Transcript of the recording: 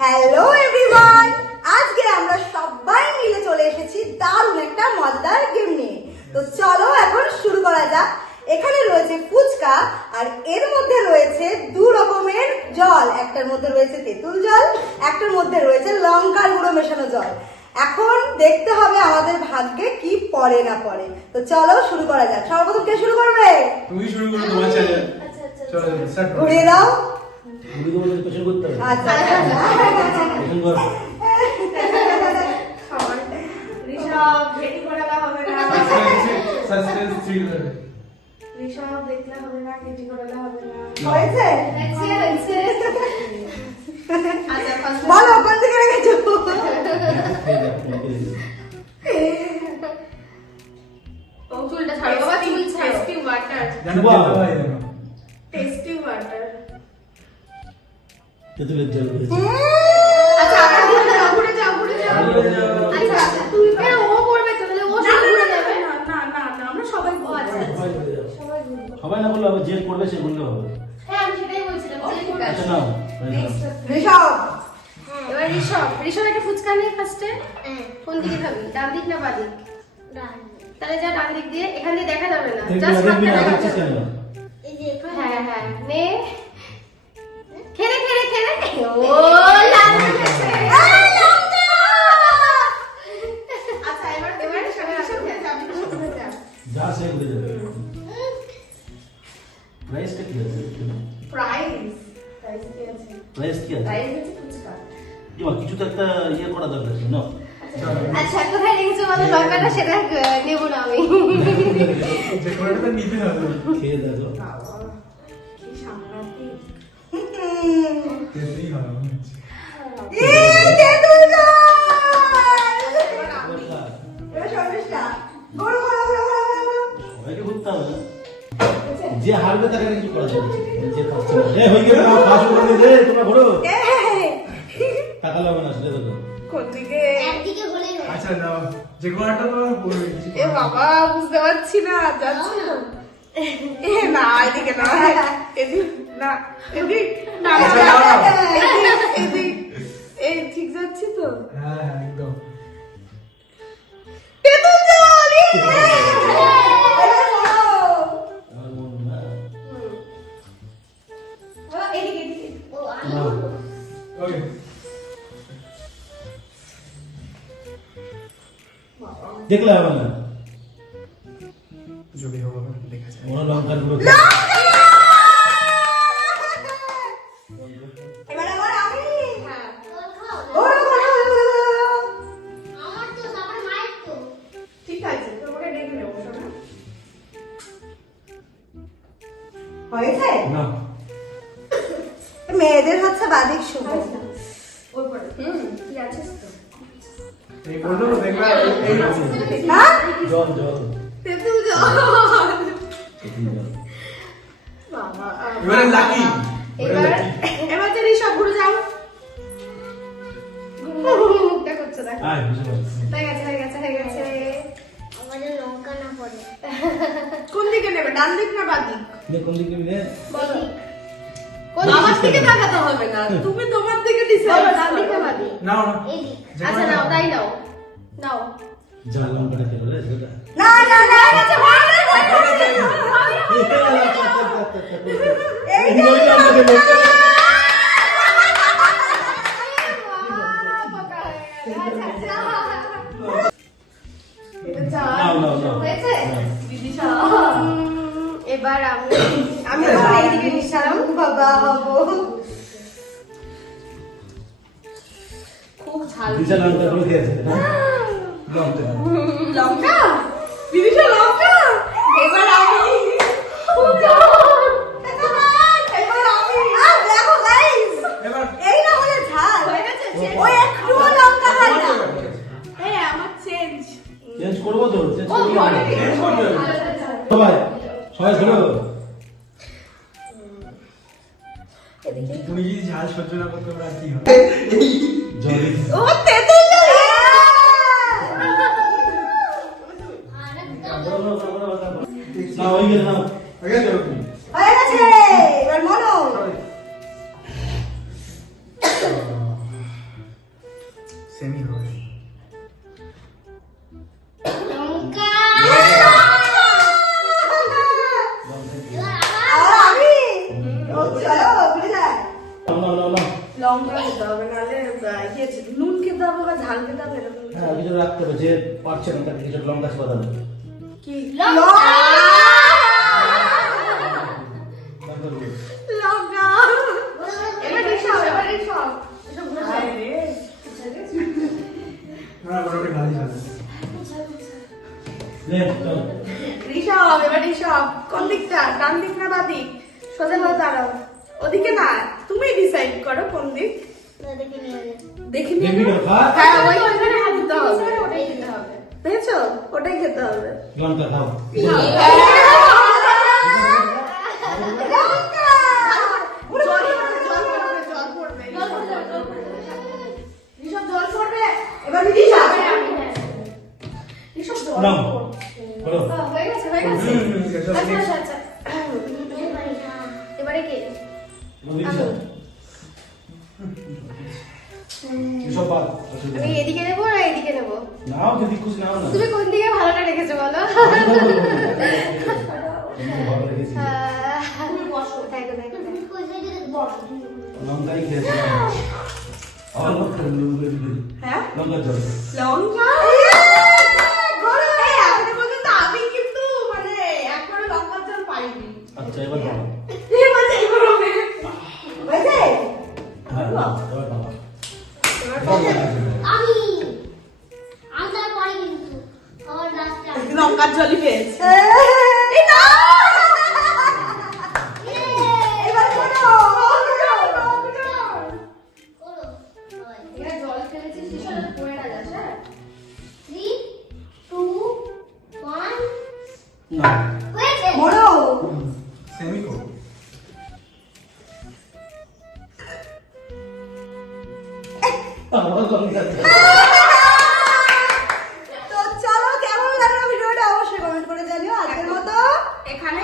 Hello everyone, আজকে আমরা সবাই মিলে চলে এসেছি দারুণ একটা মজাদার গেম নিয়ে। তো চলো এখন শুরু করা যাক। এখানে রয়েছে ফুচকা আর এর মধ্যে রয়েছে দু রকমের জল, একটার মধ্যে রয়েছে তেঁতুল জল, একটার মধ্যে রয়েছে লঙ্কার গুঁড়ো মেশানো জল। এখন দেখতে হবে আমাদের ভাগ্যে কি পড়ে না পড়ে। তো চলো শুরু করা যাক। সর্বপ্রথম কে শুরু করবে? তুমি শুরু করো, তোমার চ্যানেল। চলো স্টার্ট করো। ঘুরিয়ে দাও। তুমি তো বলছো কিছু করতে হবে। আচ্ছা এখন করো। ঋষভ ভেটি করালে হবে না, সাসপেন্স থ্রিলার। ঋষভ দেখলে হবে না, ভেটি করালে হবে না। হয়েছে? আচ্ছা ফার্স্ট বলো কোন দিকে রেখেছো? চুলটা ছাড়ো বাবা, চুল ছাড়ো। টেস্টি ওয়াটার, জানো খেতে হয় জানো। Tasty water. তেঁতুলের জল করেছি। আচ্ছা আবার ঘুরে যাও, ঘুরে যাও, ঘুরে যাও। ঘুরে যাও। আচ্ছা আচ্ছা তুই কেন ও করবে তো, তাহলে ও শুধু ঘুরে যাবে। না না না না, আমরা সবাই ঘুরবো। আচ্ছা সবাই ঘুরে যাও। সবাই ঘুরবো। সবাই না বললে হবে, যে করবে সে বললে হবে। হ্যাঁ আমি সেটাই বলছিলাম, যে ঘুরবে। আচ্ছা নাও। ঋষভ এবার ঋষভ একটা ফুচকা নিয়ে ফার্স্টে কোন দিকে খাবি, ডান দিক না বাঁ দিক? তাহলে যা ডান দিক দিয়ে, এখান দিয়ে দেখা যাবে না, জাস্ট দেখবি হাতটা না দেখা দেখছিস যাবে। কেন? হ্যাঁ হ্যাঁ নে খেলে খেলে খেলে ও লাল হয়েছে। আচ্ছা এবার সবাই একসাথে যাবি তো সাথে যা। যা সে ঘুরে যাবে। প্রাইসটা কি আছে? প্রাইস কি আছে? প্রাইস কি আছে? প্রাইস হচ্ছে ফুচকা। এবার কিছু তো একটা ইয়ে করা দরকার ছিল না? আচ্ছা কোথায় রেখেছো বলো, লঙ্কাটা সেটা নেবো না আমি। যে কোনোটা তো নিতে হবে। খেয়ে দেখো। কি সাংঘাতিক। খেতেই হবে মনে হচ্ছে। তেঁতুল জল। এবার আমি। এবার সর্বেশটা ঘোরো ঘোরো ঘোরো ঘোরো। সবাইকে ঘুরতে হবে না? যে হারবে তাকে কিছু করা যাবে না। যে পাচ্ছে না। এ হয়ে গেল, পাস করে দে, তোমরা ঘোরো। টাকা লাগবে না, সেটা দেখো। কোন দিকে? আচ্ছা নাও, যে কোনোটা তোমার বলে দিচ্ছি। এ বাবা বুঝতে পারছি না, যাচ্ছে না। এ না এদিকে না, এদিক না, এদিক না, না, আচ্ছা, না, দাঁড়াও। এদিক এদিক। এই ঠিক যাচ্ছি তো? হ্যাঁ হ্যাঁ একদম। তেঁতুল জল। এবার ঘোরো। আমার মন না। এদিকে এদিকে। নাও। ওকে দেখলে হবে না। যদি হবে দেখা যায়। ওরা লঙ্কার গুঁড়ো এবার আবার আমি। হ্যাঁ ঘোরো ঘোরো ঘোরো ঘোরো। ঠিক আছে, তোমাকে ডেকে নেবো শোনা। হয়েছে? না। মেয়েদের হচ্ছে বাদিক শুভ। ওই পরে কি আছিস তো? এই বললো দেখবা এই হ্যাঁ? জল জল তেঁতুল জল। তেঁতুল জল। বাবা এবারে লাকি। এবার তো ঋষভ ঘুরে যাও। মুখটা করছে দেখো। আয় বুঝতে পারছি। হয়ে গেছে হয়ে গেছে হয়ে গেছে। আমাদের লঙ্কা না পড়ে কোন দিকে নেবে, ডান দিক না বাঁ দিক? নে কোন দিকে নিলে? বলো। আমার দিকে তাকাতে হবে না, তুমি তোমার দিকে ডিসাইড করো, ডান দিক না বাঁ দিক? নাও না। এদিক যে আচ্ছা কোনোটা নাও, তাই নাও নাও। জল লঙ্কাটা খেলো রে সেটা। না না না আচ্ছা ভালো করে এই যে নাও নাও নাও। হয়েছে? এবার আমি তখন এইদিকে নিচ্ছিলাম। বাবা হবো। খুব ঝাল। দিশা লঙ্কা গুলো খেয়েছে না? লঙ্কা। লঙ্কা বিদিশা লঙ্কা। এবার আমি খুব ঝাল। এবার আমি। দেখো গাইস, এবার এই না হলে ঝাল। হয়ে গেছে? ওই একটুও লঙ্কা হয় না। এই আমার চেঞ্জ। চেঞ্জ করবো তো, চেঞ্জ ও করবো। মনে নেই। চেঞ্জ করবে। সবাই সবাই ধরো। তুমি যদি ঝাল সহ্য না করতে পারো কি হবে? জল ও তেঁতুল জল। না হয়ে গেল না। হয়ে গেছে? হয়ে গেছে। এবার মনো। সেমি হবে। লঙ্কা আর আমি ও চলো ঘুরে যাই। নাও, নাও, নাও। লঙ্কা খেতে হবে, নাহলে নুন খেতে হবে বা ঝাল খেতে হবে এরকম কিছু। হ্যাঁ, কিছু রাখতে হবে, যে পারছে না তাকে কিছু লঙ্কা ছোঁয়া দেবে। কি লঙ্কা। লঙ্কা এবার ঋষভ, এবার ঋষভ। ঋষভ ঘুরে যাও। আরে রে। হ্যাঁ মোটামুটি ভালোই হবে। নে, চল। ঋষভ, এবার ঋষভ কোন দিকটা, ডান দিক না বাঁ দিক? সোজা হয়ে দাঁড়াও, ওদিকে না, তুমি ডিসাইড করো কোন দিক। দেখে নিয়ে নে। দেখি দেখবি কেন, খা। হ্যাঁ ওইখানে হাত দিতে হবে, ওটাই খেতে হবে। দেখেছো, ওটাই খেতে হবে। লঙ্কা খাও। লঙ্কা! জল পড়বে, জল পড়বে, জল পড়বে। জল পড়ে যাও, জল পড়ে যাও। ঋষভ জল পড়বে। এবার ঋষভ। এবারে আমি, হ্যাঁ। ঋষভ জল নাও। পড়ছে। করো। হয়ে গেছে, হয়ে গেছে। এসব আচ্ছা, mix। আচ্ছা, আচ্ছা। এবারে খা। এবারে কে? বন্ধু দিশা। এসব বাদ। আমি এদিকে নেবো না এদিকে নেবো? নাও, যদি খুশি নাও না। তুমি কোন দিকে ভালোটা রেখেছো বলো? ভালো লেগেছে। তুমি বসো, দেখো, দেখো, দেখো। কই সাইডে বড় লঙ্কাই খেয়েছে। আমার লঙ্কা লঙ্কা দিবি। হ্যাঁ লঙ্কা জল। লঙ্কা আপনি বলছেন তো, আমি কিন্তু মানে একবারে লঙ্কার জল পাইনি। আচ্ছা, এবার বাবা। এই বলছে এবার হবে। হয়েছে? হ্যাঁ, এবার বাবা। আমি তার পরে কিন্তু আমার লাস্টে লঙ্কার জলই পেয়েছে। এই না! এবার করো। করো সবাই এখানে জল ফেলেছিস, শিশু যেন পড়ে না যাস, হ্যাঁ? 3 2 1 না। হয়েছে বড়। সেমি করো। আমার লঙ্কা জল। তো চলো, কেমন লাগলো ভিডিওটা অবশ্যই কমেন্ট করে জানিও। আজকের মতো এখানে